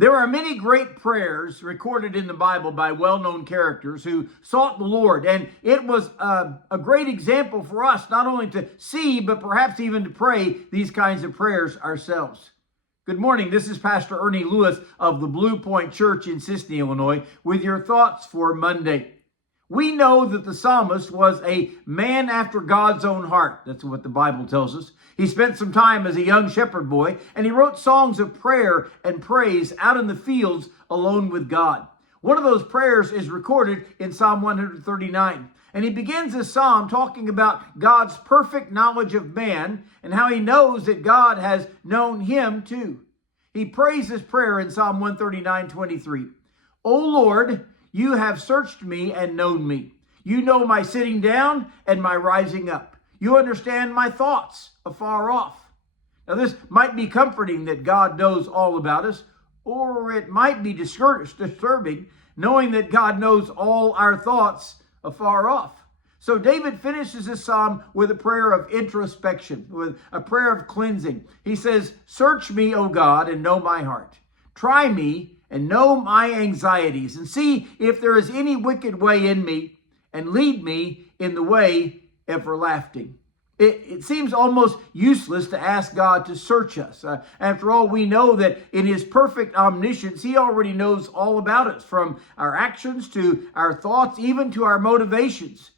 There are many great prayers recorded in the Bible by well-known characters who sought the Lord, and it was a great example for us not only to see, but perhaps even to pray these kinds of prayers ourselves. Good morning. This is Pastor Ernie Lewis of the Blue Point Church in Sisney, Illinois, with your thoughts for Monday. We know that the psalmist was a man after God's own heart. That's what the Bible tells us. He spent some time as a young shepherd boy, and he wrote songs of prayer and praise out in the fields alone with God. One of those prayers is recorded in Psalm 139. And he begins this psalm talking about God's perfect knowledge of man and how he knows that God has known him too. He prays this prayer in Psalm 139:23. O Lord, you have searched me and known me. You know my sitting down and my rising up. You understand my thoughts afar off. Now, this might be comforting that God knows all about us, or it might be disturbing knowing that God knows all our thoughts afar off. So David finishes this psalm with a prayer of introspection, with a prayer of cleansing. He says, "Search me, O God, and know my heart. Try me and know my anxieties, and see if there is any wicked way in me, and lead me in the way everlasting." It seems almost useless to ask God to search us. After all, we know that in his perfect omniscience, he already knows all about us, from our actions to our thoughts, even to our motivations.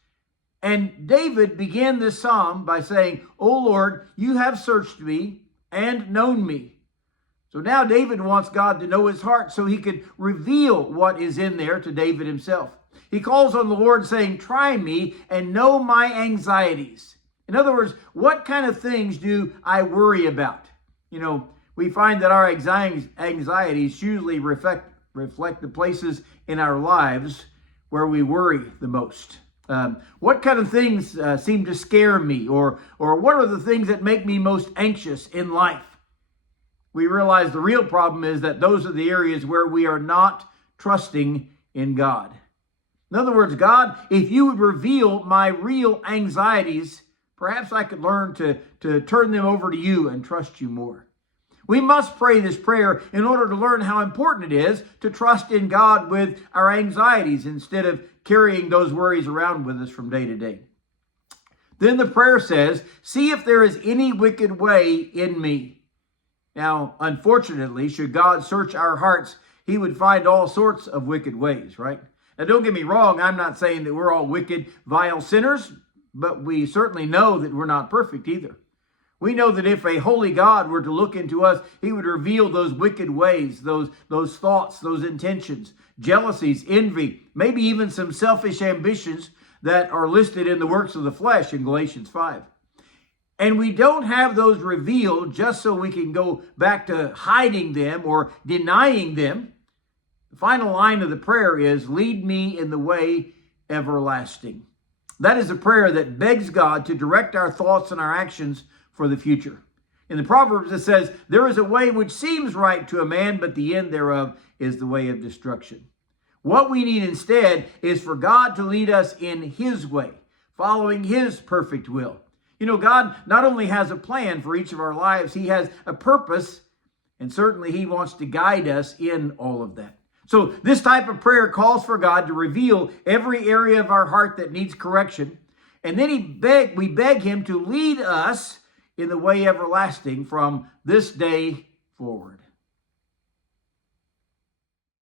And David began this psalm by saying, "O Lord, you have searched me and known me." So now David wants God to know his heart so he could reveal what is in there to David himself. He calls on the Lord saying, "Try me and know my anxieties." In other words, what kind of things do I worry about? We find that our anxieties usually reflect the places in our lives where we worry the most. What kind of things seem to scare me, or what are the things that make me most anxious in life? We realize the real problem is that those are the areas where we are not trusting in God. In other words, God, if you would reveal my real anxieties, perhaps I could learn to turn them over to you and trust you more. We must pray this prayer in order to learn how important it is to trust in God with our anxieties instead of carrying those worries around with us from day to day. Then the prayer says, "See if there is any wicked way in me." Now, unfortunately, should God search our hearts, he would find all sorts of wicked ways, right? Now, don't get me wrong. I'm not saying that we're all wicked, vile sinners, but we certainly know that we're not perfect either. We know that if a holy God were to look into us, he would reveal those wicked ways, those thoughts, those intentions, jealousies, envy, maybe even some selfish ambitions that are listed in the works of the flesh in Galatians 5. And we don't have those revealed just so we can go back to hiding them or denying them. The final line of the prayer is, "Lead me in the way everlasting." That is a prayer that begs God to direct our thoughts and our actions for the future. In the Proverbs, it says, "There is a way which seems right to a man, but the end thereof is the way of destruction." What we need instead is for God to lead us in his way, following his perfect will. God not only has a plan for each of our lives, he has a purpose, and certainly he wants to guide us in all of that. So this type of prayer calls for God to reveal every area of our heart that needs correction, and then we beg him to lead us in the way everlasting from this day forward.